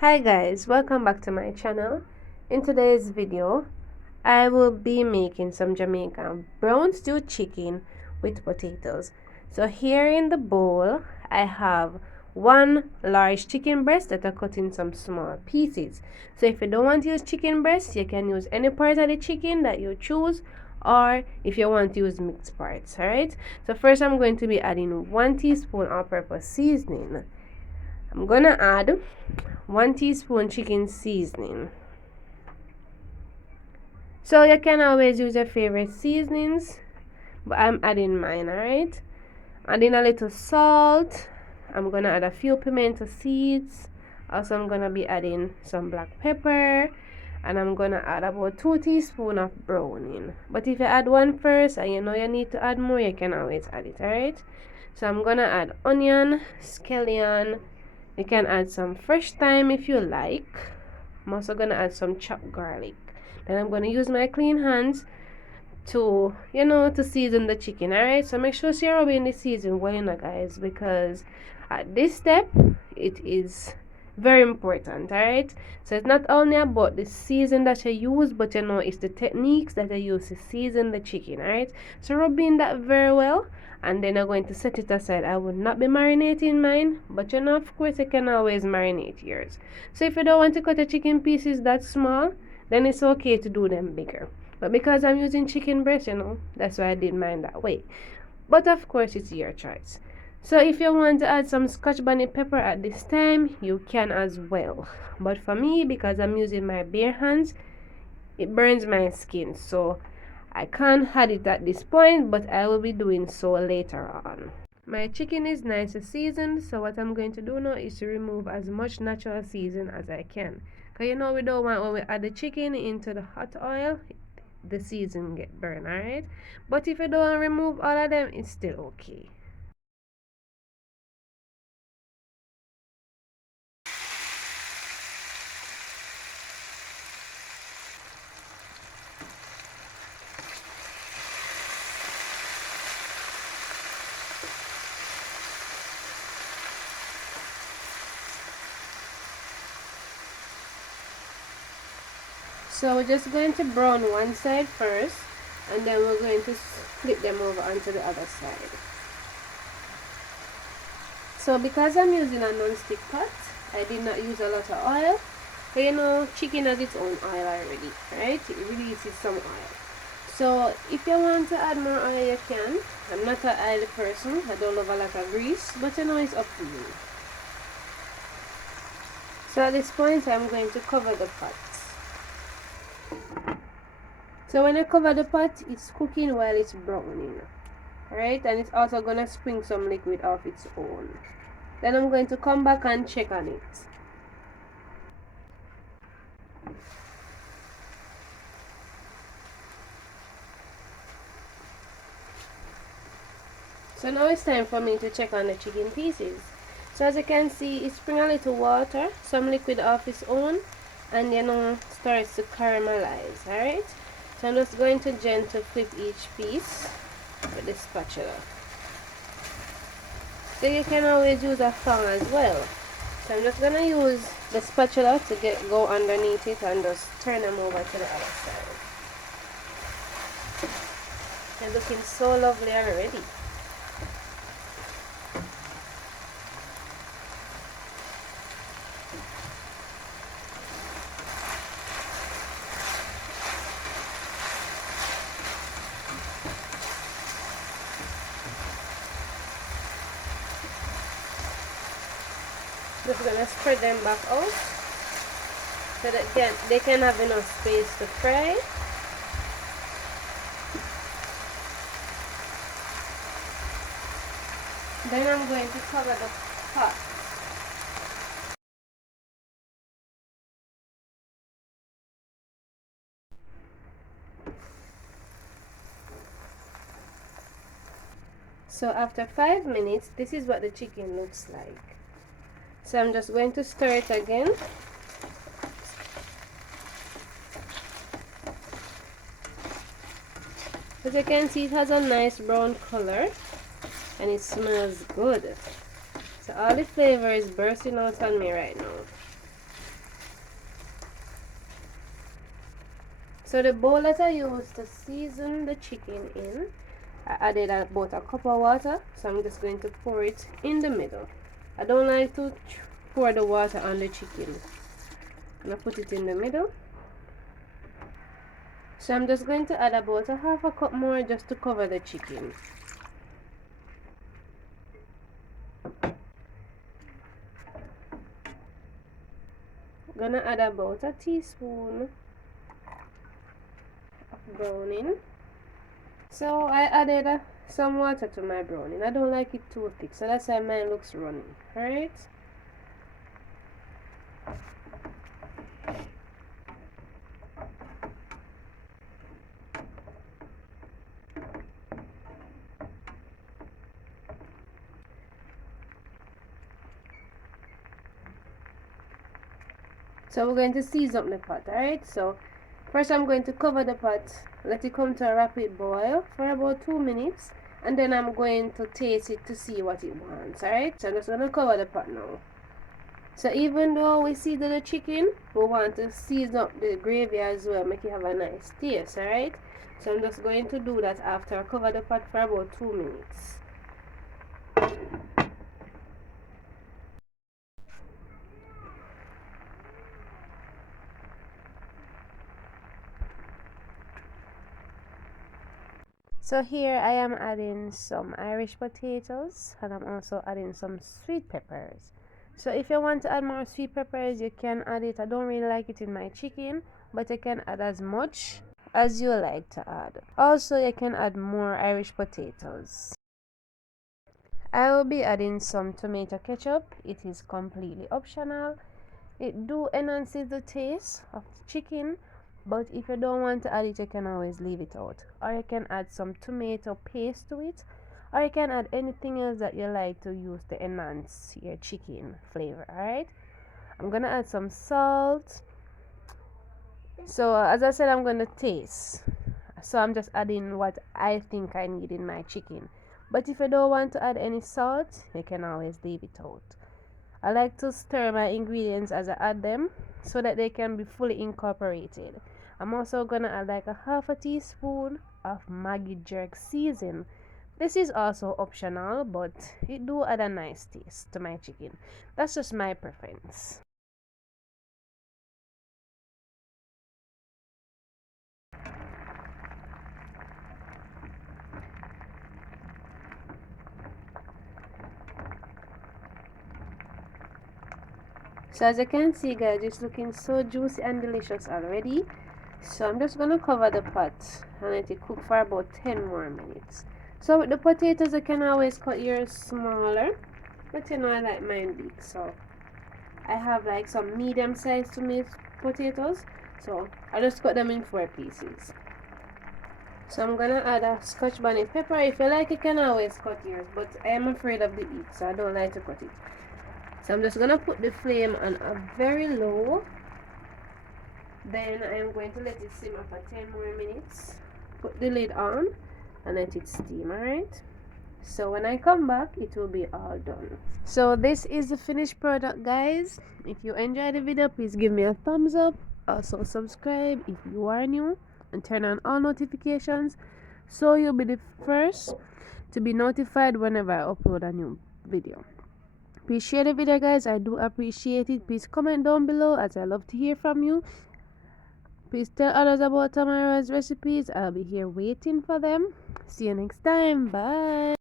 Hi guys, welcome back to my channel. In today's video, I will be making some Jamaican brown stew chicken with potatoes. So here in the bowl, I have one large chicken breast that I cut in some small pieces. So if you don't want to use chicken breast, you can use any part of the chicken that you choose, or if you want to use mixed parts. Alright, so first I'm going to be adding 1 teaspoon all-purpose seasoning. I'm gonna add 1 teaspoon chicken seasoning. So you can always use your favorite seasonings, but I'm adding mine. Alright, adding a little salt. I'm gonna add a few pimento seeds. Also I'm gonna be adding some black pepper, and I'm gonna add about 2 teaspoons of browning. But if you add one first and you know you need to add more, you can always add it. Alright, so I'm gonna add onion, scallion. You can add some fresh thyme if you like. I'm also gonna add some chopped garlic. Then I'm gonna use my clean hands to to season the chicken. Alright, so make sure you're rubbing the season well, guys, because at this step it is very important. Alright, so it's not only about the season that you use, but it's the techniques that you use to season the chicken. Alright, so rubbing that very well, and then I'm going to set it aside. I will not be marinating mine, but of course you can always marinate yours. So if you don't want to cut the chicken pieces that small, then it's okay to do them bigger. But because I'm using chicken breast, that's why I did mine that way. But of course it's your choice. So if you want to add some scotch bonnet pepper at this time, you can as well. But for me, because I'm using my bare hands, it burns my skin, so I can't add it at this point, but I will be doing so later on. My chicken is nicely seasoned, so what I'm going to do now is to remove as much natural season as I can. Because we don't want, when we add the chicken into the hot oil, the season get burned. Alright, but if you don't remove all of them, it's still okay. So we're just going to brown one side first, and then we're going to flip them over onto the other side. So because I'm using a non-stick pot, I did not use a lot of oil. But chicken has its own oil already, right? It releases some oil. So if you want to add more oil, you can. I'm not an oily person. I don't love a lot of grease, but it's up to you. So at this point, I'm going to cover the pot. So when I cover the pot, it's cooking while it's browning. Alright, and it's also gonna spring some liquid off its own. Then I'm going to come back and check on it. So now it's time for me to check on the chicken pieces. So as you can see, it springs a little water, some liquid off its own, and starts to caramelize. Alright, so I'm just going to gently flip each piece with the spatula. So you can always use a thong as well. So I'm just gonna use the spatula to go underneath it and just turn them over to the other side. They're looking so lovely already. Just gonna spread them back out so that they can have enough space to fry. Then I'm going to cover the pot. So after 5 minutes, this is what the chicken looks like. So I'm just going to stir it again. As you can see, it has a nice brown color and it smells good. So all the flavor is bursting out on me right now. So the bowl that I used to season the chicken in, I added about a cup of water, so I'm just going to pour it in the middle. I don't like to pour the water on the chicken. I'm gonna put it in the middle. So I'm just going to add about a half a cup more just to cover the chicken. Gonna add about a teaspoon of browning. So I added some water to my browning. I don't like it too thick, so that's why mine looks runny. Alright. So we're going to season up the pot, alright? So first I'm going to cover the pot, let it come to a rapid boil for about 2 minutes, and then I'm going to taste it to see what it wants, alright? So I'm just going to cover the pot now. So even though we season the chicken, we want to season up the gravy as well, make it have a nice taste, alright? So I'm just going to do that after I cover the pot for about 2 minutes. So here I am adding some Irish potatoes, and I'm also adding some sweet peppers. So if you want to add more sweet peppers, you can add it. I don't really like it in my chicken, but you can add as much as you like to add. Also, you can add more Irish potatoes. I will be adding some tomato ketchup. It is completely optional. It do enhances the taste of the chicken, but if you don't want to add it, you can always leave it out, or you can add some tomato paste to it, or you can add anything else that you like to use to enhance your chicken flavor. Alright, I'm gonna add some salt. So as I said, I'm gonna taste, so I'm just adding what I think I need in my chicken, but if you don't want to add any salt, you can always leave it out. I like to stir my ingredients as I add them so that they can be fully incorporated. I'm also gonna add like a half a teaspoon of Maggi jerk season. This is also optional, but it do add a nice taste to my chicken. That's just my preference. So as you can see guys, it's looking so juicy and delicious already. So I'm just gonna cover the pot and let it cook for about 10 more minutes. So with the potatoes, you can always cut yours smaller, but you know I like mine big, so I have like some medium sized potatoes, so I just cut them in 4 pieces. So I'm gonna add a scotch bonnet pepper. If you like, you can always cut yours, but I am afraid of the heat, so I don't like to cut it. So I'm just gonna put the flame on a very low. Then I'm going to let it simmer for 10 more minutes. Put the lid on and let it steam, alright? So when I come back, it will be all done. So this is the finished product guys. If you enjoyed the video, please give me a thumbs up. Also subscribe if you are new, and turn on all notifications so you'll be the first to be notified whenever I upload a new video. Please share the video guys, I do appreciate it. Please comment down below as I love to hear from you. Please tell others about Tamara's recipes. I'll be here waiting for them. See you next time. Bye.